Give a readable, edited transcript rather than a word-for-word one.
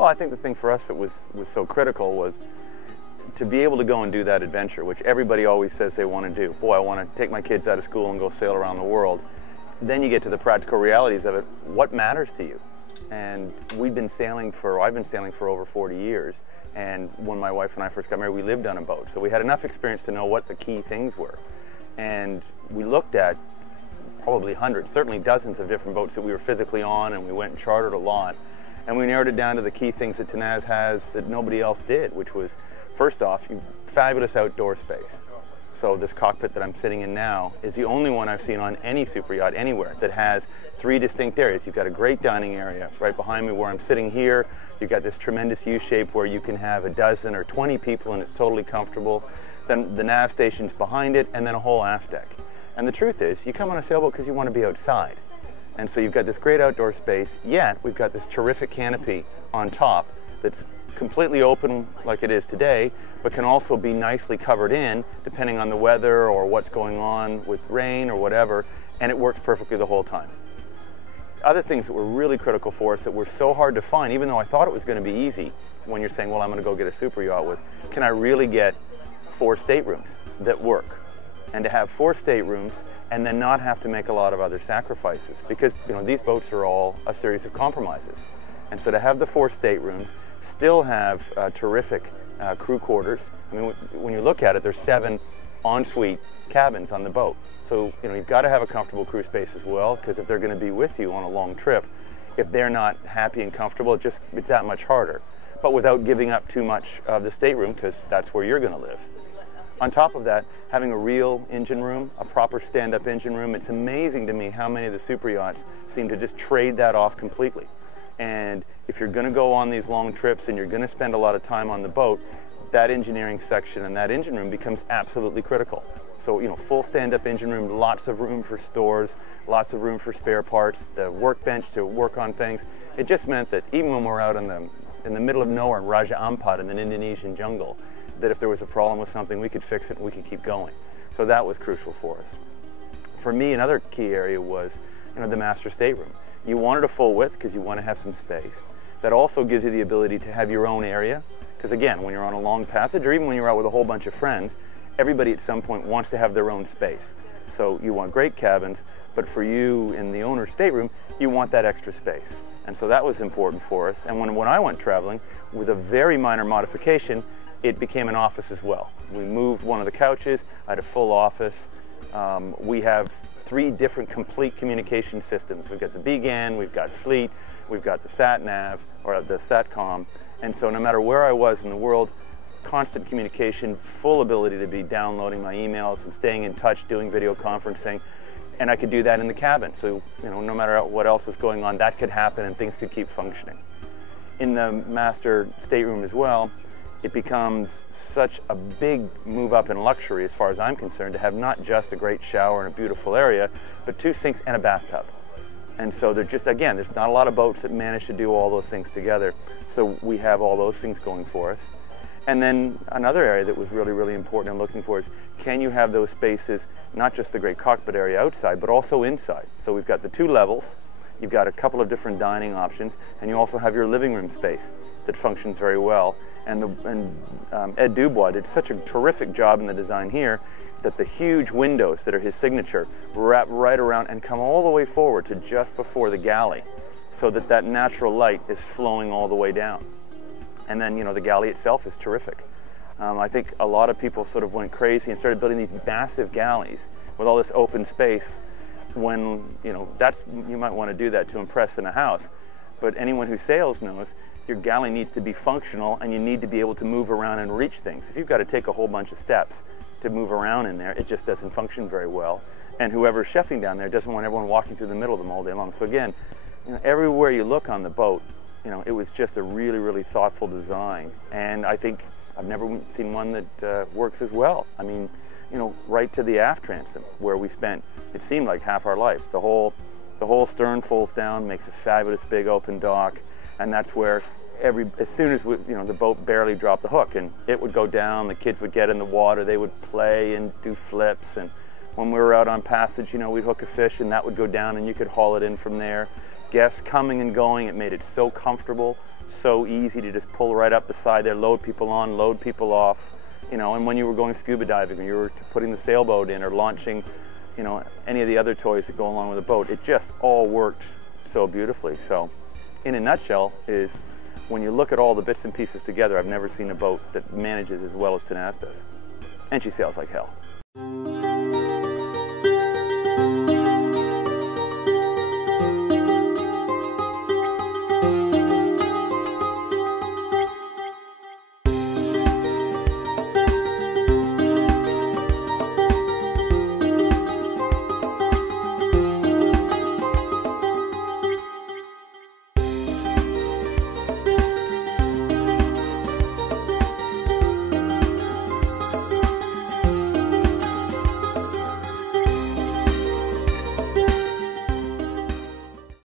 Well, I think the thing for us that was so critical was to be able to go and do that adventure, which everybody always says they want to do. Boy, I want to take my kids out of school and go sail around the world. Then you get to the practical realities of it. What matters to you? And I've been sailing for over 40 years. And when my wife and I first got married, we lived on a boat. So we had enough experience to know what the key things were. And we looked at probably hundreds, certainly dozens of different boats that we were physically on, and we went and chartered a lot. And we narrowed it down to the key things that Tenaz has that nobody else did, which was, first off, fabulous outdoor space. So this cockpit that I'm sitting in now is the only one I've seen on any super yacht anywhere that has 3 distinct areas. You've got a great dining area right behind me where I'm sitting here. You've got this tremendous U-shape where you can have a dozen or 20 people and it's totally comfortable. Then the nav station's behind it, and then a whole aft deck. And the truth is, you come on a sailboat because you want to be outside. And so you've got this great outdoor space, yet we've got this terrific canopy on top that's completely open like it is today, but can also be nicely covered in depending on the weather or what's going on with rain or whatever, and it works perfectly the whole time. Other things that were really critical for us that were so hard to find, even though I thought it was going to be easy when you're saying, well, I'm going to go get a super yacht, was, can I really get 4 staterooms that work? And to have 4 staterooms and then not have to make a lot of other sacrifices, because these boats are all a series of compromises. And so to have the 4 staterooms, still have terrific crew quarters. I mean, when you look at it, there's 7 ensuite cabins on the boat. So you've got to have a comfortable crew space as well, because if they're going to be with you on a long trip, if they're not happy and comfortable, it's that much harder. But without giving up too much of the stateroom, because that's where you're going to live. On top of that, having a real engine room, a proper stand-up engine room, it's amazing to me how many of the super yachts seem to just trade that off completely. And if you're going to go on these long trips and you're going to spend a lot of time on the boat, that engineering section and that engine room becomes absolutely critical. So, full stand-up engine room, lots of room for stores, lots of room for spare parts, the workbench to work on things. It just meant that even when we're out in the middle of nowhere in Raja Ampat in an Indonesian jungle, that if there was a problem with something, we could fix it and we could keep going. So that was crucial for us. For me, another key area was, the master stateroom. You wanted a full width because you want to have some space. That also gives you the ability to have your own area, because again, when you're on a long passage, or even when you're out with a whole bunch of friends, everybody at some point wants to have their own space. So you want great cabins, but for you in the owner's stateroom, you want that extra space. And so that was important for us. And when I went traveling, with a very minor modification, it became an office as well. We moved one of the couches, I had a full office. We have 3 different complete communication systems. We've got the BGAN, we've got Fleet, we've got the SAT-NAV, or the SATCOM. And so no matter where I was in the world, constant communication, full ability to be downloading my emails and staying in touch, doing video conferencing. And I could do that in the cabin. So, no matter what else was going on, that could happen and things could keep functioning. In the master stateroom as well, it becomes such a big move up in luxury as far as I'm concerned to have not just a great shower and a beautiful area, but 2 sinks and a bathtub. And so there's not a lot of boats that manage to do all those things together. So we have all those things going for us. And then another area that was really, really important in looking for is, can you have those spaces, not just the great cockpit area outside, but also inside? So we've got the 2 levels, you've got a couple of different dining options, and you also have your living room space that functions very well. And Ed Dubois did such a terrific job in the design here that the huge windows that are his signature wrap right around and come all the way forward to just before the galley, so that natural light is flowing all the way down. And then, the galley itself is terrific. I think a lot of people sort of went crazy and started building these massive galleys with all this open space when, you might want to do that to impress in a house. But anyone who sails knows your galley needs to be functional and you need to be able to move around and reach things. If you've got to take a whole bunch of steps to move around in there, it just doesn't function very well. And whoever's chefing down there doesn't want everyone walking through the middle of them all day long. So again, everywhere you look on the boat, it was just a really, really thoughtful design. And I think I've never seen one that works as well. I mean, right to the aft transom where we spent, it seemed like half our life. The whole stern folds down, makes a fabulous big open dock, and that's where as soon as the boat barely dropped the hook and it would go down, the kids would get in the water, they would play and do flips, and when we were out on passage, we'd hook a fish and that would go down and you could haul it in from there. Guests coming and going, it made it so comfortable, so easy to just pull right up beside there, load people on, load people off, you know, and when you were going scuba diving, or you were putting the sailboat in or launching, you know, any of the other toys that go along with a boat, it just all worked so beautifully. So in a nutshell is, when you look at all the bits and pieces together, I've never seen a boat that manages as well as Tenaz does. And she sails like hell.